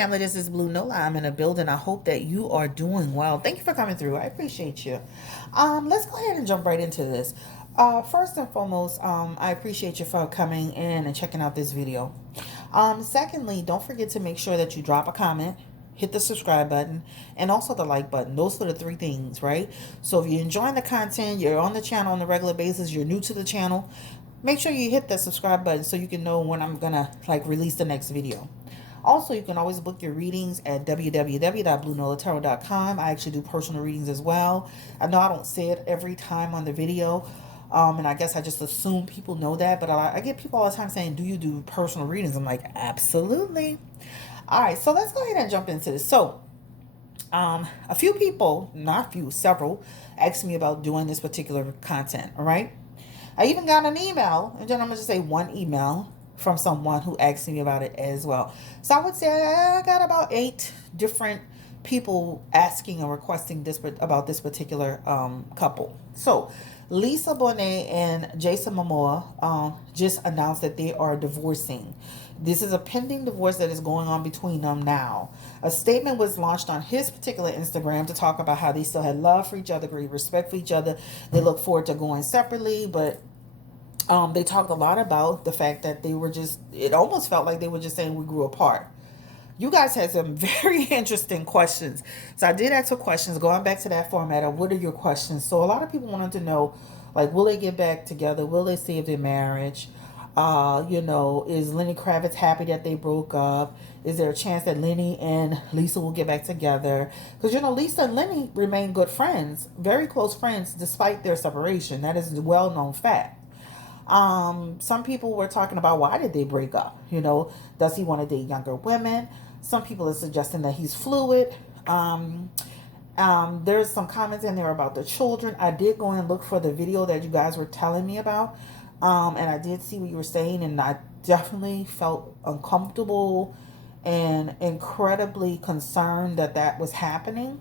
family. This is Blue Nola. I'm in a building. I hope that you are doing well. Thank you for coming through. I appreciate you. Let's go ahead and jump right into this. First and foremost, I appreciate you for coming in and checking out this video. Secondly, don't forget to make sure that you drop a comment, hit the subscribe button, and also the like button. Those are the three things, right? So if you're enjoying the content, you're on the channel on a regular basis, you're new to the channel, make sure you hit that subscribe button so you can know when I'm gonna release the next video. Also, you can always book your readings at www.bluenolatarot.com. I actually do personal readings as well. I know I don't say it every time on the video, and I guess I just assume people know that, but I get people all the time saying, do you do personal readings? I'm like, absolutely. All right, so let's go ahead and jump into this. So, a few people, not a few, several, asked me about doing this particular content, all right? I even got an email, and then I'm going to just say one email from someone who asked me about it as well. So I would say I got about 8 different people asking and requesting this about this particular couple. So Lisa Bonet and Jason Momoa just announced that they are divorcing. This is a pending divorce that is going on between them now. A statement was launched on his particular Instagram to talk about how they still had love for each other, great respect for each other. They look forward to going separately, but they talked a lot about the fact that they were just, it almost felt like they were just saying we grew apart. You guys had some very interesting questions. So I did ask for questions, going back to that format of what are your questions. So a lot of people wanted to know, will they get back together? Will they save their marriage? Is Lenny Kravitz happy that they broke up? Is there a chance that Lenny and Lisa will get back together? Because, Lisa and Lenny remain good friends, very close friends, despite their separation. That is a well-known fact. Some people were talking about why did they break up? Does he want to date younger women? Some people are suggesting that he's fluid. There's some comments in there about the children. I did go and look for the video that you guys were telling me about. And I did see what you were saying, and I definitely felt uncomfortable and incredibly concerned that that was happening.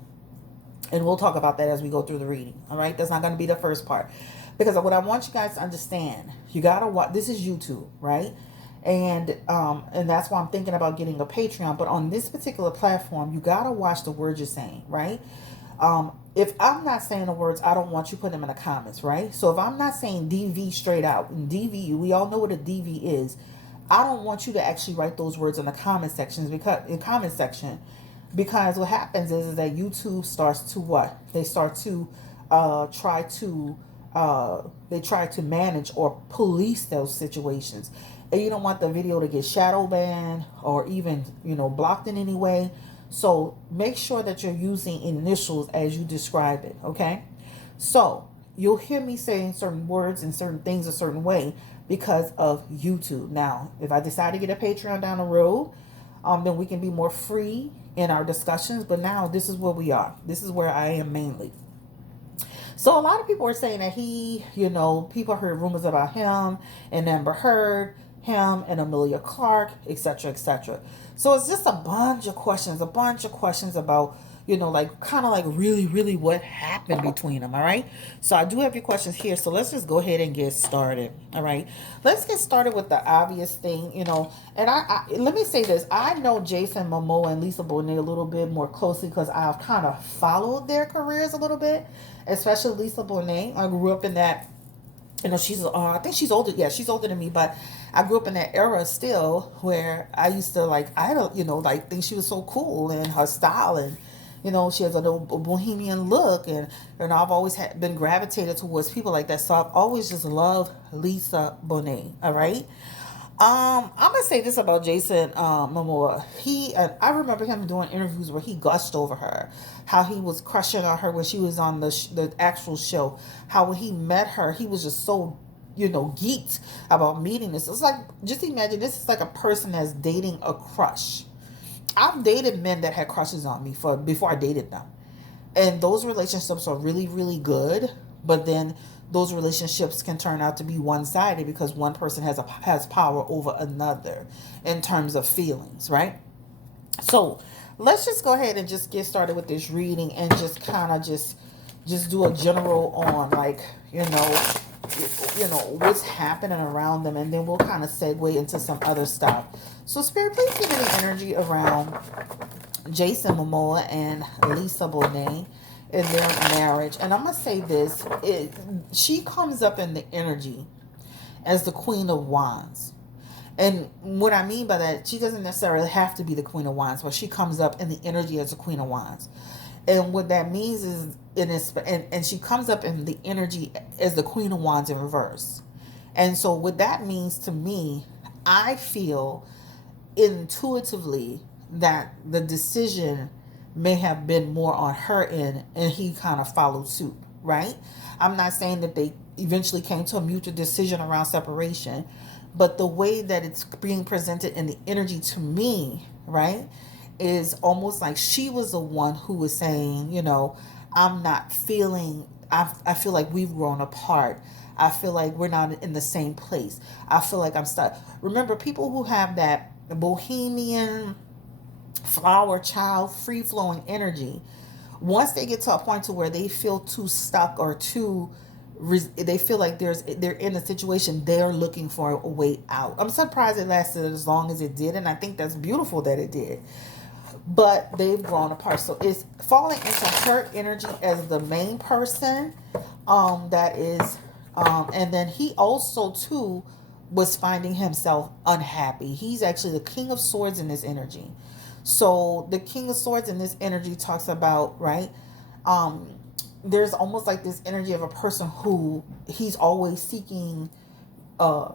And we'll talk about that as we go through the reading. All right. That's not going to be the first part. Because what I want you guys to understand, you got to watch, this is YouTube, right? And that's why I'm thinking about getting a Patreon. But on this particular platform, you got to watch the words you're saying, right? If I'm not saying the words, I don't want you putting them in the comments, right? So if I'm not saying DV straight out, and DV, we all know what a DV is. I don't want you to actually write those words in the comment sections because what happens is that YouTube starts to what? They start to try to manage or police those situations. And you don't want the video to get shadow banned or even, blocked in any way. So make sure that you're using initials as you describe it, okay? So you'll hear me saying certain words and certain things a certain way because of YouTube. Now, if I decide to get a Patreon down the road, then we can be more free in our discussions. But now this is where we are. This is where I am mainly. So a lot of people are saying that he, people heard rumors about him and Amber Heard, him and Amelia Clark, etc., etc. So it's just a bunch of questions about, really, really what happened between them, all right? So I do have your questions here, so let's just go ahead and get started, all right? Let's get started with the obvious thing, and I let me say this. I know Jason Momoa and Lisa Bonet a little bit more closely because I've kind of followed their careers a little bit, especially Lisa Bonet. I grew up in that, she's, I think she's older. Yeah, she's older than me, but I grew up in that era still where I used to think she was so cool and her style, and, she has a little bohemian look, and I've always been gravitated towards people like that. So I've always just loved Lisa Bonet. All right. I'm gonna say this about Jason Momoa. I remember him doing interviews where he gushed over her, how he was crushing on her when she was on the actual show. How when he met her, he was just so geeked about meeting this. It's like, just imagine this is like a person that's dating a crush. I've dated men that had crushes on me before I dated them, and those relationships are really, really good. But then those relationships can turn out to be one-sided because one person has power over another in terms of feelings, right? So let's just go ahead and just get started with this reading and just kind of just do a general on what's happening around them, and then we'll kind of segue into some other stuff. So, Spirit, please give me the energy around Jason Momoa and Lisa Bonet in their marriage. And I'm gonna say this: she comes up in the energy as the Queen of Wands. And what I mean by that, she doesn't necessarily have to be the Queen of Wands, but she comes up in the energy as the Queen of Wands. And what that means is, and she comes up in the energy as the Queen of Wands in reverse. And so, what that means to me, I feel intuitively that the decision may have been more on her end, and he kind of followed suit, right? I'm not saying that they eventually came to a mutual decision around separation, but the way that it's being presented in the energy to me, right, is almost like she was the one who was saying, I'm not feeling, I feel like we've grown apart. I feel like we're not in the same place. I feel like I'm stuck. Remember, people who have that bohemian, flower child, free flowing energy, once they get to a point to where they feel too stuck or too they feel like they're in a situation, they're looking for a way out. I'm surprised it lasted as long as it did, and I think that's beautiful that it did. But they've grown apart, so it's falling into her energy as the main person. That is, and then he also too was finding himself unhappy. He's actually the King of Swords in this energy. So the King of Swords in this energy talks about, right? There's almost like this energy of a person who he's always seeking uh,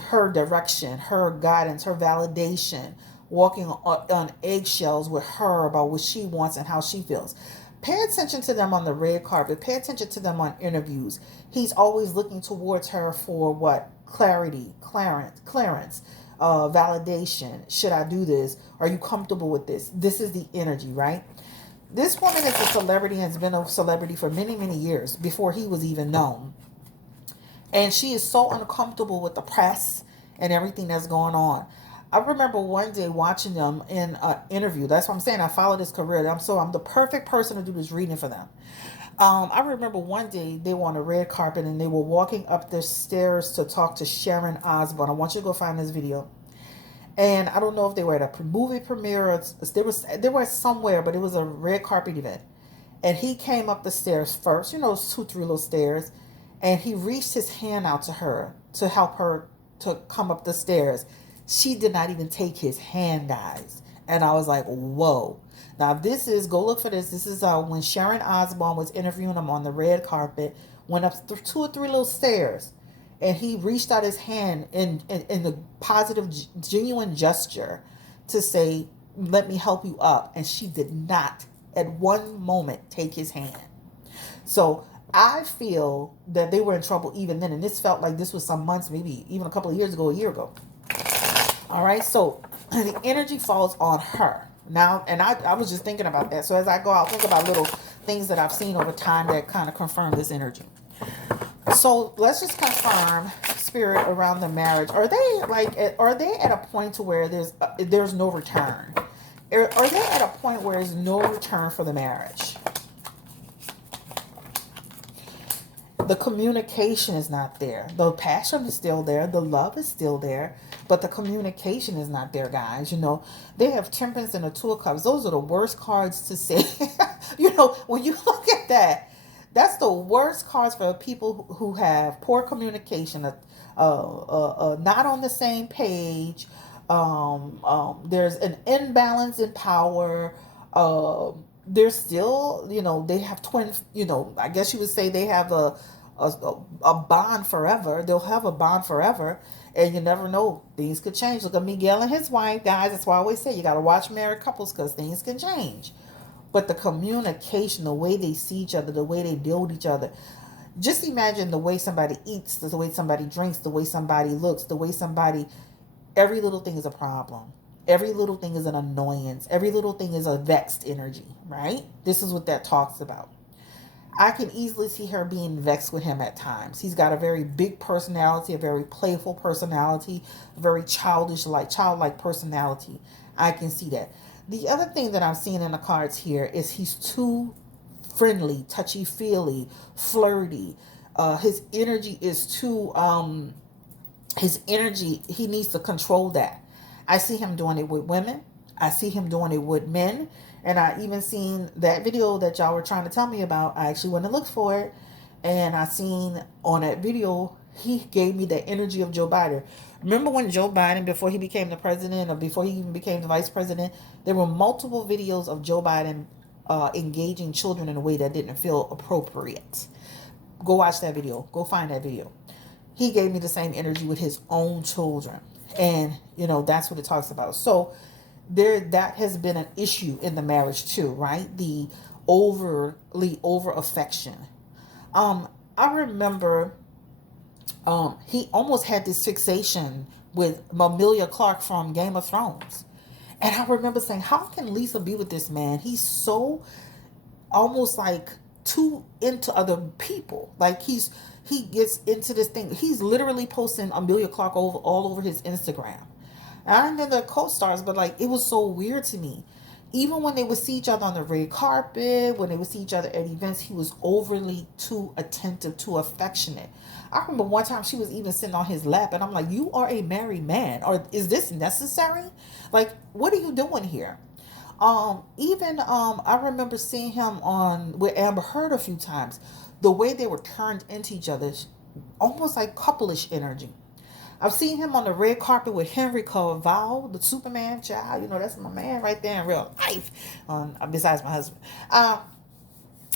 her direction, her guidance, her validation, walking on eggshells with her about what she wants and how she feels. Pay attention to them on the red carpet. Pay attention to them on interviews. He's always looking towards her for what? Clarity, clearance, validation. Should I do this? Are you comfortable with this? This is the energy, right? This woman is a celebrity and has been a celebrity for many, many years before he was even known. And she is so uncomfortable with the press and everything that's going on. I remember one day watching them in an interview. That's what I'm saying. I follow this career. I'm the perfect person to do this reading for them. I remember one day they were on a red carpet and they were walking up the stairs to talk to Sharon Osbourne. I want you to go find this video. And I don't know if they were at a movie premiere or they were somewhere, but it was a red carpet event. And he came up the stairs first, 2, 3 little stairs, and he reached his hand out to her to help her to come up the stairs. She did not even take his hand, guys. And I was like, whoa. Now, go look for this. This is when Sharon Osbourne was interviewing him on the red carpet, went up 2 or 3 little stairs, and he reached out his hand in the positive, genuine gesture to say, let me help you up. And she did not, at one moment, take his hand. So I feel that they were in trouble even then. And this felt like this was some months, maybe even a couple of years ago, a year ago. All right, so the energy falls on her. Now, and I was just thinking about that. So as I go out, think about little things that I've seen over time that kind of confirm this energy. So let's just confirm, Spirit, around the marriage. Are they at a point to where there's no return? Are they at a point where there's no return for the marriage? The communication is not there. The passion is still there. The love is still there. But the communication is not there, guys. They have Temperance and the Two of Cups. Those are the worst cards to say. When you look at that, that's the worst cards for people who have poor communication, not on the same page. There's an imbalance in power. They're still, they have twin, I guess you would say they have a bond forever. They'll have a bond forever. And you never know. Things could change. Look at Miguel and his wife, guys. That's why I always say you got to watch married couples because things can change. But the communication, the way they see each other, the way they deal with each other. Just imagine the way somebody eats, the way somebody drinks, the way somebody looks, every little thing is a problem. Every little thing is an annoyance. Every little thing is a vexed energy, right? This is what that talks about. I can easily see her being vexed with him at times. He's got a very big personality, a very playful personality, a very childlike personality. I can see that. The other thing that I'm seeing in the cards here is he's too friendly, touchy-feely, flirty. his energy is too, his energy, he needs to control that. I see him doing it with women. I see him doing it with men. And I even seen that video that y'all were trying to tell me about. I actually went and looked for it. And I seen on that video, he gave me the energy of Joe Biden. Remember when Joe Biden, before he became the president or before he even became the vice president, there were multiple videos of Joe Biden engaging children in a way that didn't feel appropriate. Go watch that video. Go find that video. He gave me the same energy with his own children. And, that's what it talks about. So that has been an issue in the marriage too, right? The overly over affection. I remember he almost had this fixation with Amelia Clark from Game of Thrones. And I remember saying, how can Lisa be with this man? He's so almost like too into other people. Like he gets into this thing. He's literally posting Amelia Clark all over his Instagram. And I know they're co-stars, but like it was so weird to me. Even when they would see each other on the red carpet, when they would see each other at events, he was overly too attentive, too affectionate. I remember one time she was even sitting on his lap, and I'm like, you are a married man, or is this necessary? Like, what are you doing here? I remember seeing him on with Amber Heard a few times. The way they were turned into each other, almost like couple-ish energy. I've seen him on the red carpet with Henry Cavill, the Superman child. That's my man right there in real life. Besides my husband.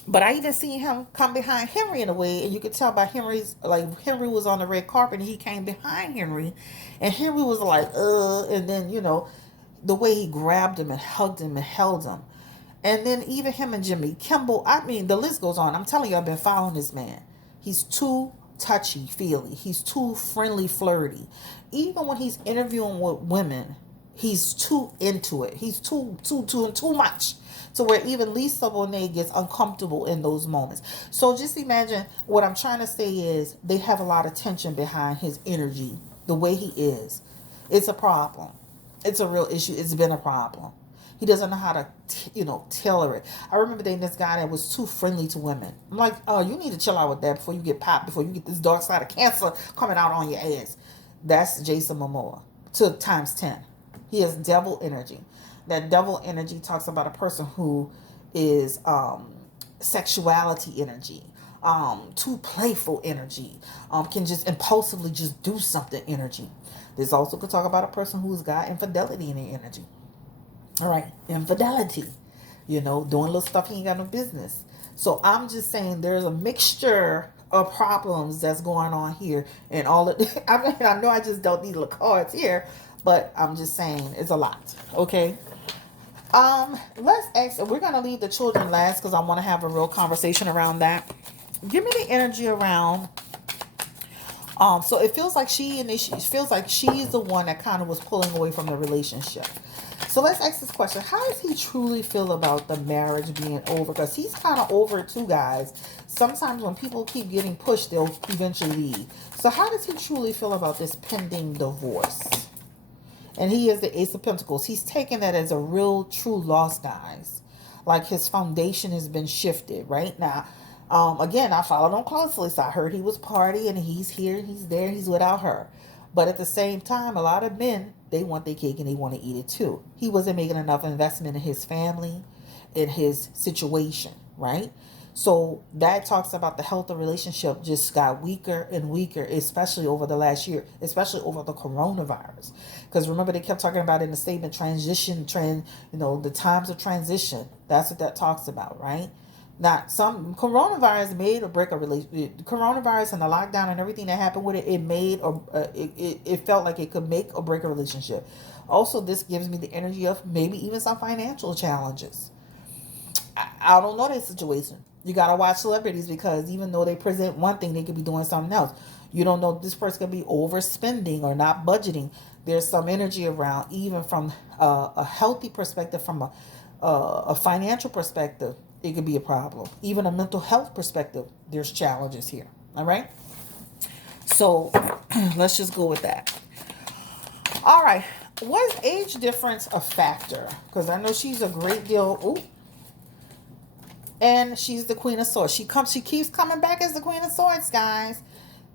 But I even seen him come behind Henry in a way, and you could tell by Henry was on the red carpet and he came behind Henry, and Henry was like, and then, the way he grabbed him and hugged him and held him. And then even him and Jimmy Kimmel, I mean, the list goes on. I'm telling you, I've been following this man. He's too touchy feely. He's too friendly flirty. Even when he's interviewing with women, he's too into it. He's too much to where even Lisa Bonet gets uncomfortable in those moments. So just imagine, what I'm trying to say is they have a lot of tension behind his energy, the way he is. It's a problem. It's a real issue. It's been a problem. He doesn't know how to, tailor it. I remember dating this guy that was too friendly to women. I'm like, oh, you need to chill out with that before you get popped, before you get this dark side of cancer coming out on your ass. That's Jason Momoa to times 10. He has devil energy. That devil energy talks about a person who is sexuality energy, too playful energy, can just impulsively just do something energy. This also could talk about a person who's got infidelity in their energy. All right, infidelity, doing little stuff he ain't got no business. So I'm just saying there's a mixture of problems that's going on here, and all of I know I just don't need the cards here, but I'm just saying it's a lot. Okay. Let's ask. We're gonna leave the children last because I want to have a real conversation around that. Give me the energy around. So it feels like she feels like she's the one that kind of was pulling away from the relationship. So let's ask this question. How does he truly feel about the marriage being over? Because he's kind of over it too, guys. Sometimes when people keep getting pushed, they'll eventually leave. So how does he truly feel about this pending divorce? And he is the Ace of Pentacles. He's taking that as a real, true loss, guys. Like his foundation has been shifted right now. Again, I followed him closely, so I heard he was partying, he's here, he's there, he's without her. But at the same time, a lot of men, they want their cake and they want to eat it too. He wasn't making enough investment in his family, in his situation, right? So that talks about the health of relationship just got weaker and weaker, especially over the last year, especially over the coronavirus. Because remember, they kept talking about in the statement, the times of transition. That's what that talks about, right? Now, some coronavirus made or break a relationship. Coronavirus and the lockdown and everything that happened with it, it made or it felt like it could make or break a relationship. Also, this gives me the energy of maybe even some financial challenges. I don't know that situation. You gotta watch celebrities because even though they present one thing, they could be doing something else. You don't know if this person could be overspending or not budgeting. There's some energy around, even from a healthy perspective, from a financial perspective. It could be a problem. Even a mental health perspective, there's challenges here. All right? So let's just go with that. All right. Was age difference a factor? Because I know she's a great deal. And she's the Queen of Swords. She keeps coming back as the Queen of Swords, guys.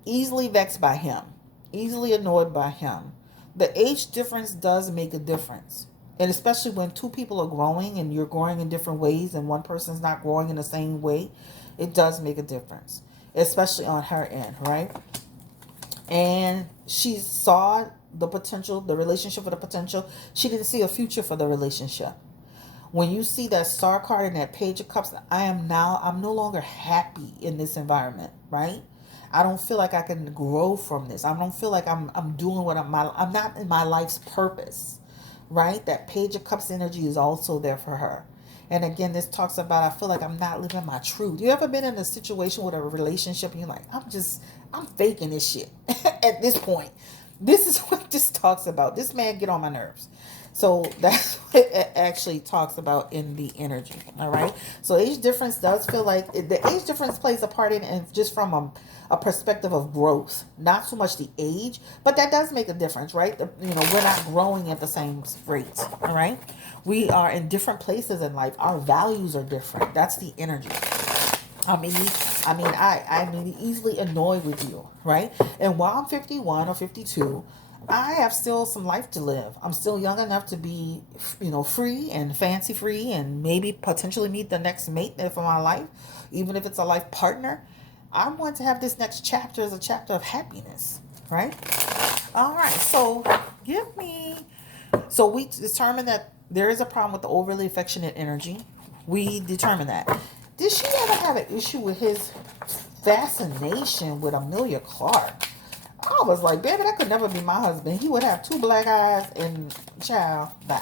Easily vexed by him. Easily annoyed by him. The age difference does make a difference. And especially when two people are growing and you're growing in different ways and one person's not growing in the same way, it does make a difference. Especially on her end, right? And she saw the potential, the relationship for the potential. She didn't see a future for the relationship. When you see that Star card and that Page of Cups, I'm no longer happy in this environment, right? I don't feel like I can grow from this. I don't feel like I'm doing what I'm not in my life's purpose, right? That Page of Cups energy is also there for her. And again, this talks about, I feel like I'm not living my truth. You ever been in a situation with a relationship and you're like, I'm faking this shit at this point. This is what this talks about. This man get on my nerves. So that's what it actually talks about in the energy. All right. So age difference does feel like the age difference plays a part in it, and just from a perspective of growth, not so much the age, but that does make a difference, right? We're not growing at the same rate. All right. We are in different places in life. Our values are different. That's the energy. I'm easily annoyed with you, right? And while I'm 51 or 52, I have still some life to live. I'm still young enough to be, free and fancy free, and maybe potentially meet the next mate for my life, even if it's a life partner. I want to have this next chapter as a chapter of happiness, right? All right, so we determined that there is a problem with the overly affectionate energy. We determined that. Did she ever have an issue with his fascination with Amelia Clark? I was like, baby, that could never be my husband. He would have two black eyes and child, bye.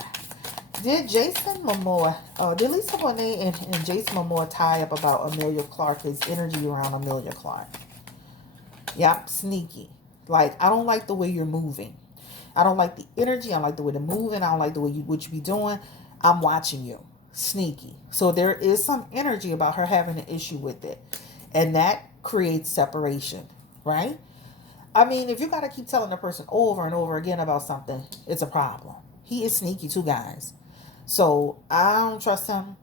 Did Jason Momoa, did Lisa Bonet and Jason Momoa tie up about Amelia Clark, his energy around Amelia Clark? Yep, sneaky. Like, I don't like the way you're moving. I don't like the energy. I don't like the way you're moving. I don't like the way what you be doing. I'm watching you. Sneaky. So there is some energy about her having an issue with it. And that creates separation, right? I mean, if you got to keep telling the person over and over again about something, it's a problem. He is sneaky too, guys. So I don't trust him.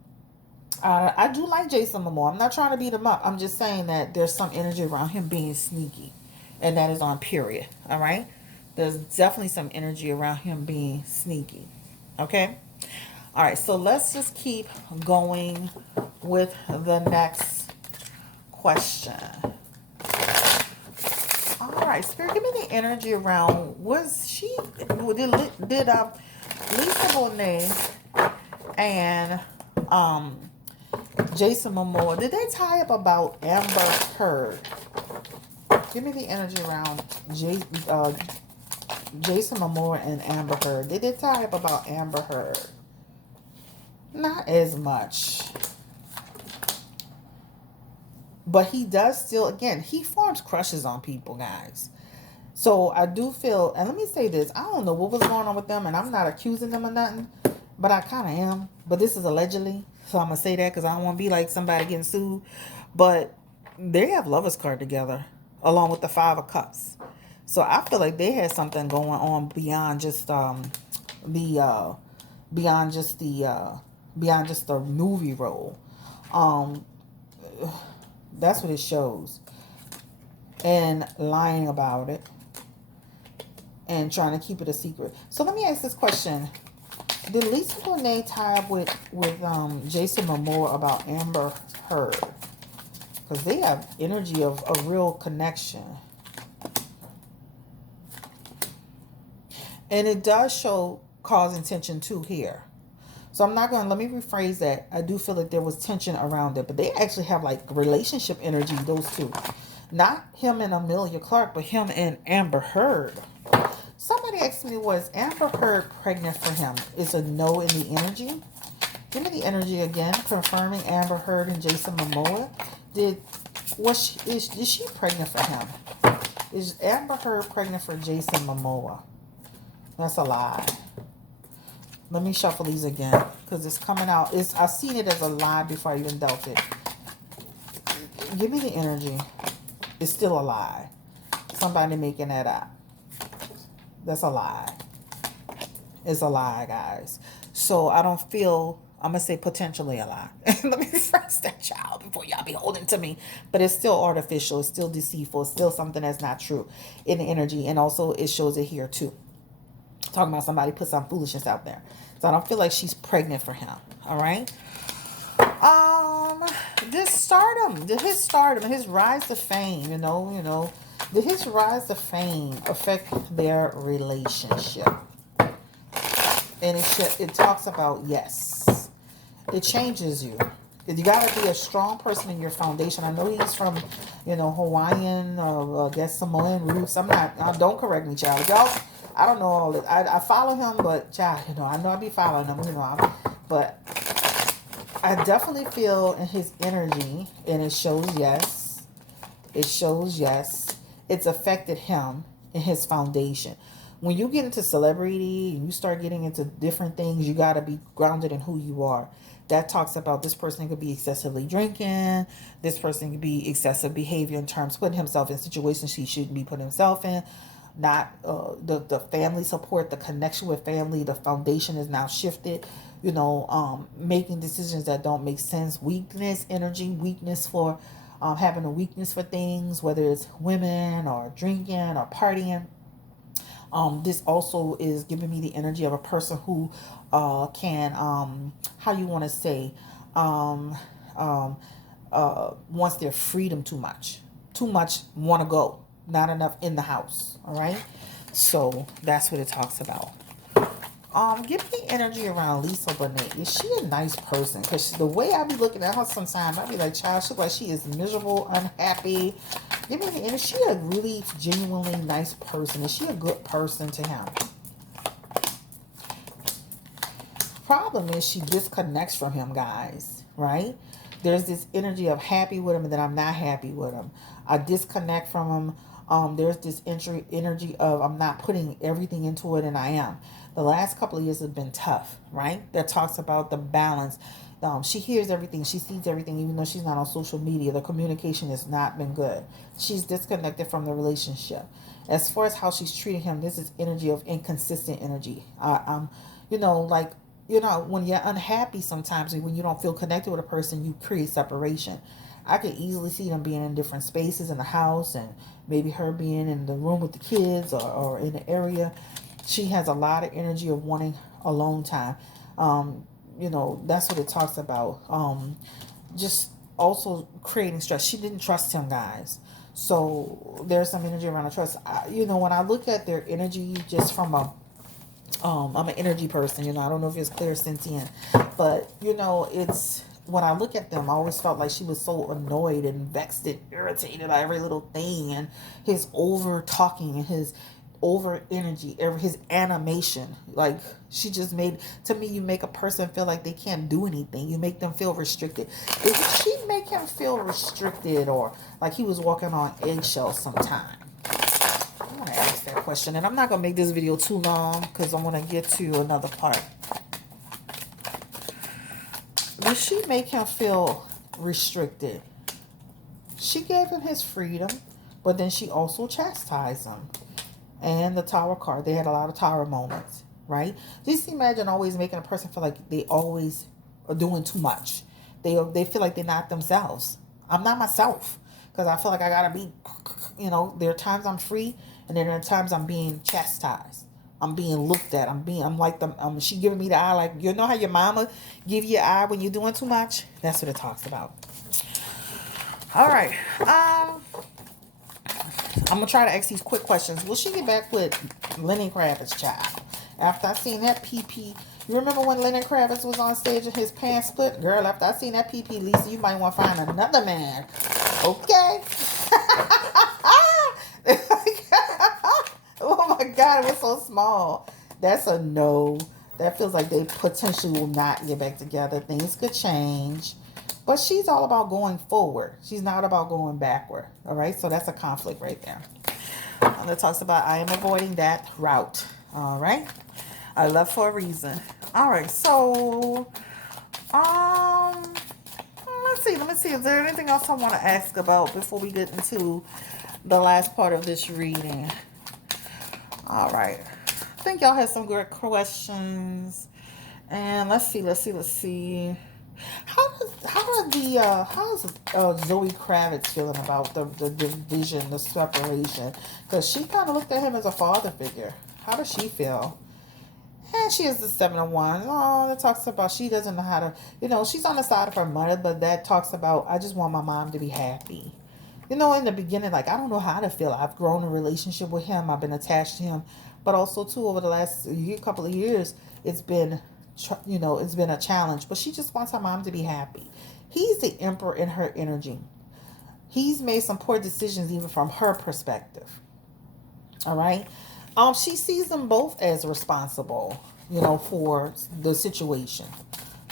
I do like Jason Momoa. I'm not trying to beat him up. I'm just saying that there's some energy around him being sneaky. And that is on period. All right? There's definitely some energy around him being sneaky. Okay? All right. So let's just keep going with the next question. All right, Spirit, give me the energy around. Did Lisa Bonet and Jason Momoa, did they tie up about Amber Heard? Give me the energy around Jason Momoa and Amber Heard. Did they tie up about Amber Heard? Not as much. But he does still, again, he forms crushes on people, guys. So I do feel, and let me say this, I don't know what was going on with them, and I'm not accusing them of nothing, but I kind of am. But this is allegedly, so I'm going to say that because I don't want to be like somebody getting sued. But they have lovers card together, along with the Five of Cups. So I feel like they had something going on beyond just beyond just the movie role. That's what it shows. And lying about it. And trying to keep it a secret. So let me ask this question. Did Lisa Bonet tie up with Jason Momoa about Amber Heard? Because they have energy of a real connection. And it does show cause and tension too here. So I'm not going to, let me rephrase that. I do feel like there was tension around it, but they actually have like relationship energy, those two. Not him and Amelia Clark, but him and Amber Heard. Somebody asked me, was Amber Heard pregnant for him? Is a no in the energy? Give me the energy again, confirming Amber Heard and Jason Momoa. Is she pregnant for him? Is Amber Heard pregnant for Jason Momoa? That's a lie. Let me shuffle these again because it's coming out. I've seen it as a lie before I even dealt it. Give me the energy. It's still a lie. Somebody making that up. That's a lie. It's a lie, guys. So I don't feel I'm going to say potentially a lie. Let me rephrase that, child, before y'all be holding to me. But it's still artificial. It's still deceitful. It's still something that's not true in the energy. And also it shows it here too. Talking about somebody put some foolishness out there. So I don't feel like she's pregnant for him. All right. Um, this stardom, his rise to fame, did his rise to fame affect their relationship? And it talks about, yes, it changes you. You got to be a strong person in your foundation. I know he's from, Hawaiian, I guess Samoan roots. I'm not, don't correct me, child. Y'all, I don't know all this. I follow him, but child, I know I be following him, but I definitely feel in his energy, and it shows yes. It shows yes. It's affected him in his foundation. When you get into celebrity and you start getting into different things, you got to be grounded in who you are. That talks about this person could be excessively drinking. This person could be excessive behavior in terms of putting himself in situations he shouldn't be putting himself in. Not the family support, the connection with family, the foundation is now shifted. Making decisions that don't make sense. Weakness, energy, weakness for having a weakness for things, whether it's women or drinking or partying. This also is giving me the energy of a person who can, how you want to say, wants their freedom too much. Too much want to go. Not enough in the house. All right. So that's what it talks about. Give me energy around Lisa Bonet. Is she a nice person? Because the way I be looking at her sometimes, I be like, child, she look like she is miserable, unhappy. Give me the energy. Is she a really genuinely nice person? Is she a good person to him? Problem is she disconnects from him, guys. Right? There's this energy of happy with him and then I'm not happy with him. I disconnect from him. There's this energy of I'm not putting everything into it and I am. The last couple of years have been tough, right? That talks about the balance. She hears everything. She sees everything, even though she's not on social media. The communication has not been good. She's disconnected from the relationship. As far as how she's treating him, this is energy of inconsistent energy. When you're unhappy sometimes, when you don't feel connected with a person, you create separation. I could easily see them being in different spaces in the house and maybe her being in the room with the kids or in the area. She has a lot of energy of wanting alone time. That's what it talks about. Just also creating stress. She didn't trust him, guys. So there's some energy around the trust. When I look at their energy just from I'm an energy person, I don't know if it's clear sentient, but it's when I look at them, I always felt like she was so annoyed and vexed and irritated by every little thing and his over talking and his over energy, his animation. Like she just made, to me, you make a person feel like they can't do anything. You make them feel restricted. Did she make him feel restricted or like he was walking on eggshells sometime? I want to ask that question, and I'm not going to make this video too long because I want to get to another part. Did she make him feel restricted? She gave him his freedom, but then she also chastised him. And the tower card, they had a lot of tower moments, right? Just imagine always making a person feel like they always are doing too much. They feel like they're not themselves. I'm not myself because I feel like I got to be, there are times I'm free and then there are times I'm being chastised. I'm being looked at. I'm like she giving me the eye like, how your mama give you an eye when you're doing too much? That's what it talks about. All right. I'm going to try to ask these quick questions. Will she get back with Lenny Kravitz, child? After I seen that PP. You remember when Lenny Kravitz was on stage and his pants split? Girl, after I seen that PP, Lisa, you might want to find another man. Okay? Oh my God, it was so small. That's a no. That feels like they potentially will not get back together. Things could change. But she's all about going forward. She's not about going backward. All right? So that's a conflict right there. That talks about I am avoiding that route. All right? I love for a reason. All right. So, let me see. Is there anything else I want to ask about before we get into the last part of this reading? All right. I think y'all had some good questions. And let's see. How's Zoe Kravitz feeling about the division, the separation? Because she kind of looked at him as a father figure. How does she feel? And she is the 7-1. Oh, that talks about she doesn't know how to, she's on the side of her mother, but that talks about, I just want my mom to be happy. In the beginning, like, I don't know how to feel. I've grown a relationship with him. I've been attached to him. But also, too, over the last couple of years, it's been, it's been a challenge. But she just wants her mom to be happy. He's the emperor in her energy. He's made some poor decisions even from her perspective. All right. She sees them both as responsible, for the situation.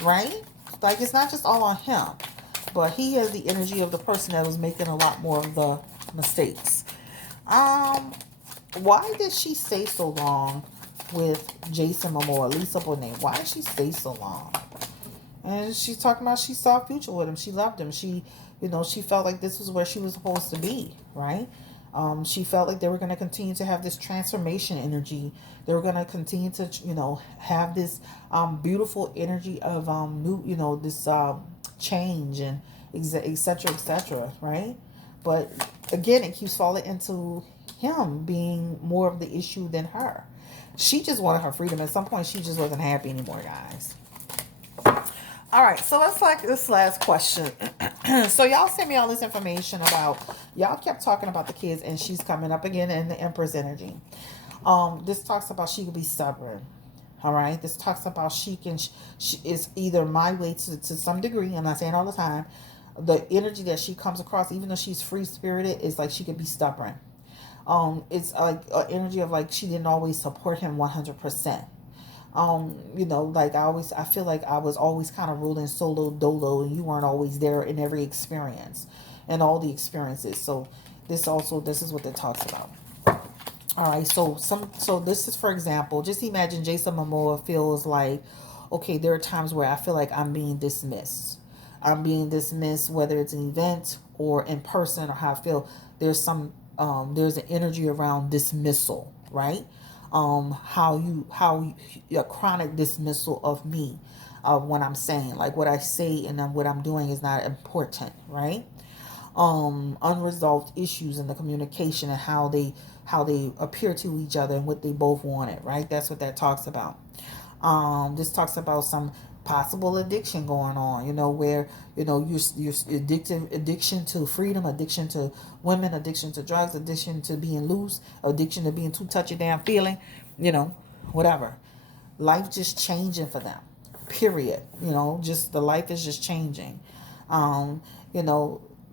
Right? Like, it's not just all on him. But he has the energy of the person that was making a lot more of the mistakes. Why did she stay so long with Jason Momoa, Lisa Bonet? Why did she stay so long? And she's talking about she saw a future with him. She loved him. She felt like this was where she was supposed to be, right? She felt like they were going to continue to have this transformation energy. They were going to continue to, have this beautiful energy of new, this change and etc., right? But again, it keeps falling into him being more of the issue than her. She just wanted her freedom. At some point, she just wasn't happy anymore, guys. All right, so let's like this last question. So y'all sent me all this information about, y'all kept talking about the kids, and she's coming up again in the Empress energy. This talks about she could be stubborn. All right, this talks about she is either my way to some degree. I'm not saying all the time. The energy that she comes across, even though she's free spirited, is like she could be stubborn. It's like an energy of like she didn't always support him 100%. Like I feel like I was always kind of ruling solo dolo, and you weren't always there in every experience and all the experiences. So this is what it talks about. All right, so this is, for example, just imagine Jason Momoa feels like, okay, there are times where I feel like I'm being dismissed. I'm being dismissed, whether it's an event or in person, or how I feel. There's there's an energy around dismissal, right? How a chronic dismissal of me, when I'm saying, like, what I say and then what I'm doing is not important, right? Unresolved issues in the communication and how they appear to each other and what they both wanted, right? That's what that talks about. This talks about some possible addiction going on, where you're addiction to freedom, addiction to women, addiction to drugs, addiction to being loose, addiction to being too touchy damn feeling, whatever. Life just changing for them, period. Just the life is just changing.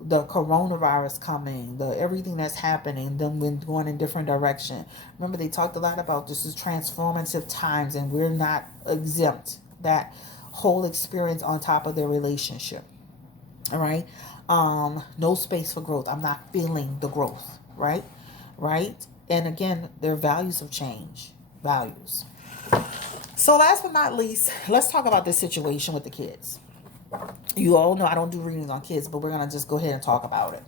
The coronavirus coming, the everything that's happening, them going in different direction. Remember, they talked a lot about this is transformative times, and we're not exempt. That whole experience on top of their relationship. All right. No space for growth. I'm not feeling the growth. Right. And again, their values have changed. Values. So last but not least, let's talk about this situation with the kids. You all know I don't do readings on kids, but we're going to just go ahead and talk about it.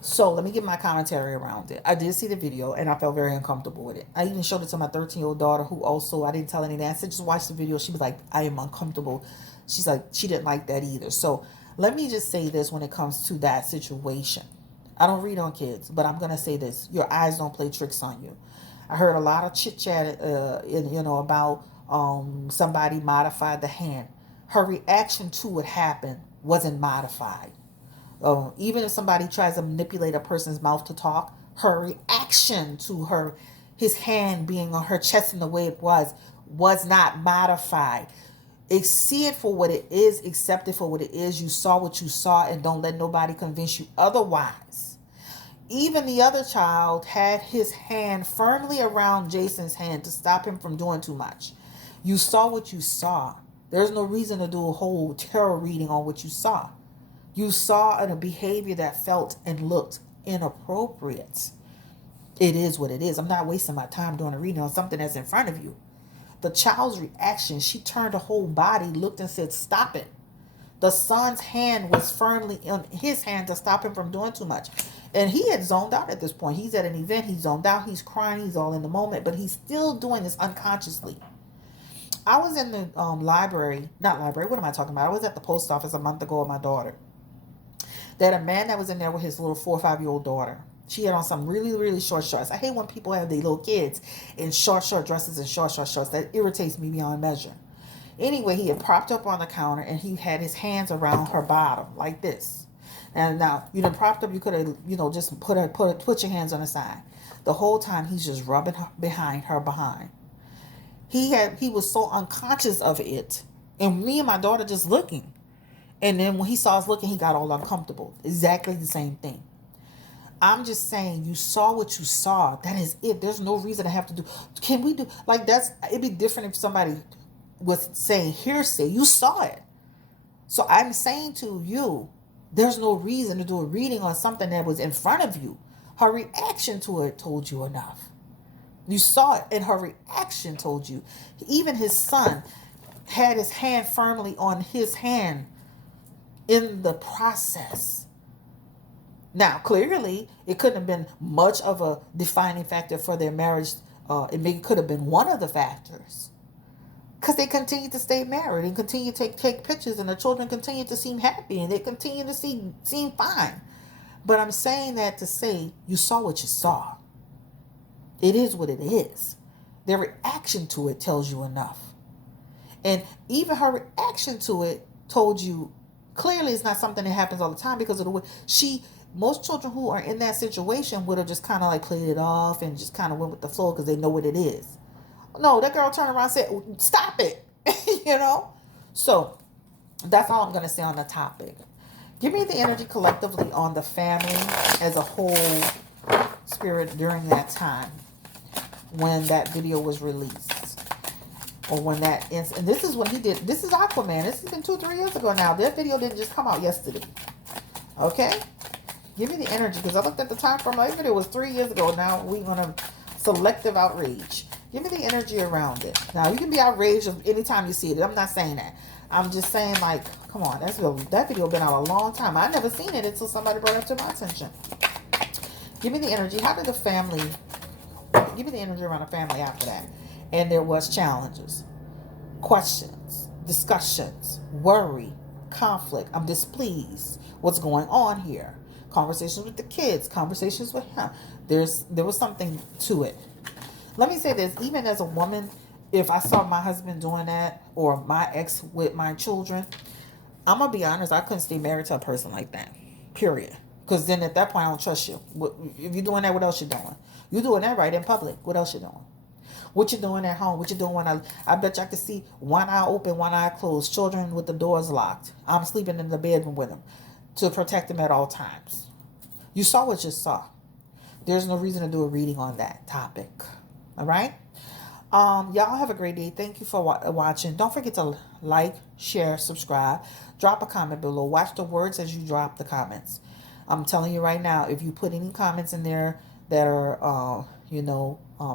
So let me give my commentary around it. I did see the video, and I felt very uncomfortable with it. I even showed it to my 13-year-old daughter, who also, I didn't tell anything. I said, just watch the video. She was like, I am uncomfortable. She's like, she didn't like that either. So let me just say this when it comes to that situation. I don't read on kids, but I'm going to say this. Your eyes don't play tricks on you. I heard a lot of chit-chat, about somebody modified the hand. Her reaction to what happened wasn't modified. Even if somebody tries to manipulate a person's mouth to talk, her reaction to his hand being on her chest in the way it was not modified. See it for what it is, accept it for what it is. You saw what you saw, and don't let nobody convince you otherwise. Even the other child had his hand firmly around Jason's hand to stop him from doing too much. You saw what you saw. There's no reason to do a whole tarot reading on what you saw. You saw a behavior that felt and looked inappropriate. It is what it is. I'm not wasting my time doing a reading on something that's in front of you. The child's reaction, she turned her whole body, looked and said, stop it. The son's hand was firmly in his hand to stop him from doing too much. And he had zoned out at this point. He's at an event. He's zoned out. He's crying. He's all in the moment. But he's still doing this unconsciously. I was in the library, not library, what am I talking about? I was at the post office a month ago with my daughter. They had a man that was in there with his little 4 or 5 year old daughter. She had on some really, really short shorts. I hate when people have their little kids in short, short dresses and short, short shorts. That irritates me beyond measure. Anyway, he had propped up on the counter and he had his hands around her bottom like this. And now, you know, propped up, you could have, you know, just put your hands on the side. The whole time he's just rubbing her behind. He was so unconscious of it. And me and my daughter just looking. And then when he saw us looking, he got all uncomfortable. Exactly the same thing. I'm just saying, you saw what you saw. That is it. There's no reason to have to do. Can we do like that's? It'd be different if somebody was saying hearsay. You saw it. So I'm saying to you, there's no reason to do a reading on something that was in front of you. Her reaction to it told you enough. You saw it, and her reaction told you. Even his son had his hand firmly on his hand in the process. Now, clearly, it couldn't have been much of a defining factor for their marriage. It could have been one of the factors. Because they continue to stay married and continue to take pictures, and the children continue to seem happy, and they continue to seem fine. But I'm saying that to say, you saw what you saw. It is what it is. Their reaction to it tells you enough. And even her reaction to it told you, clearly it's not something that happens all the time, because of the way most children who are in that situation would have just kind of like played it off and just kind of went with the flow because they know what it is. No, that girl turned around and said, stop it. You know? So that's all I'm going to say on the topic. Give me the energy collectively on the family as a whole, spirit, during that time when that video was released. Or when that, and this is when he did, this is Aquaman. This has been 2-3 years ago now. That video didn't just come out yesterday. Okay? Give me the energy, because I looked at the time frame. That video was 3 years ago. Now we're going to selective outrage. Give me the energy around it. Now, you can be outraged anytime you see it. I'm not saying that. I'm just saying, like, come on. That video been out a long time. I never seen it until somebody brought it to my attention. Give me the energy. How did the family... Give me the energy around the family after that. And there was challenges, questions, discussions, worry, conflict. I'm displeased. What's going on here? Conversations with the kids, conversations with him. There was something to it. Let me say this, even as a woman, if I saw my husband doing that, or my ex with my children, I'm going to be honest, I couldn't stay married to a person like that. Period. Because then at that point, I don't trust you. If you're doing that, what else you doing? You're doing that right in public. What else you doing? What you doing at home? What you doing when I bet you I could see one eye open, one eye closed. Children with the doors locked. I'm sleeping in the bedroom with them to protect them at all times. You saw what you saw. There's no reason to do a reading on that topic. All right? Y'all have a great day. Thank you for watching. Don't forget to like, share, subscribe. Drop a comment below. Watch the words as you drop the comments. I'm telling you right now, if you put any comments in there that are,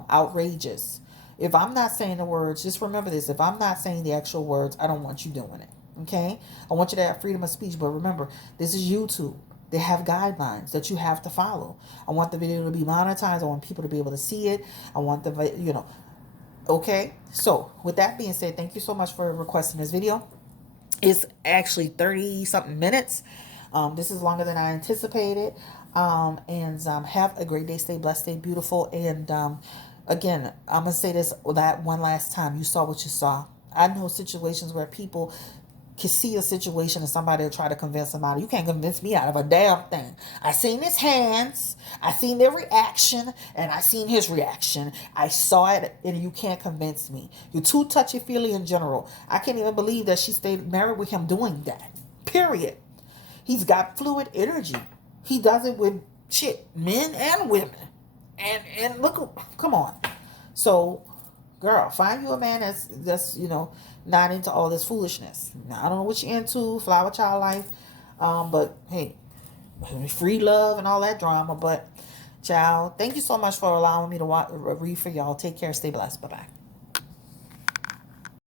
outrageous, if I'm not saying the words, just remember this. If I'm not saying the actual words, I don't want you doing it. Okay? I want you to have freedom of speech. But remember, this is YouTube. They have guidelines that you have to follow. I want the video to be monetized. I want people to be able to see it. I want okay? So, with that being said, thank you so much for requesting this video. It's actually 30-something minutes. This is longer than I anticipated. Have a great day. Stay blessed. Stay beautiful. And again, I'm going to say this that one last time. You saw what you saw. I know situations where people can see a situation and somebody will try to convince somebody. You can't convince me out of a damn thing. I seen his hands, I seen their reaction, and I seen his reaction. I saw it, and you can't convince me. You're too touchy-feely in general. I can't even believe that she stayed married with him doing that. Period. He's got fluid energy. He does it with men and women. And look, come on. So, girl, find you a man that's not into all this foolishness. Now, I don't know what you're into, flower child life, but hey, free love and all that drama. But, child, thank you so much for allowing me to read for y'all. Take care. Stay blessed. Bye-bye.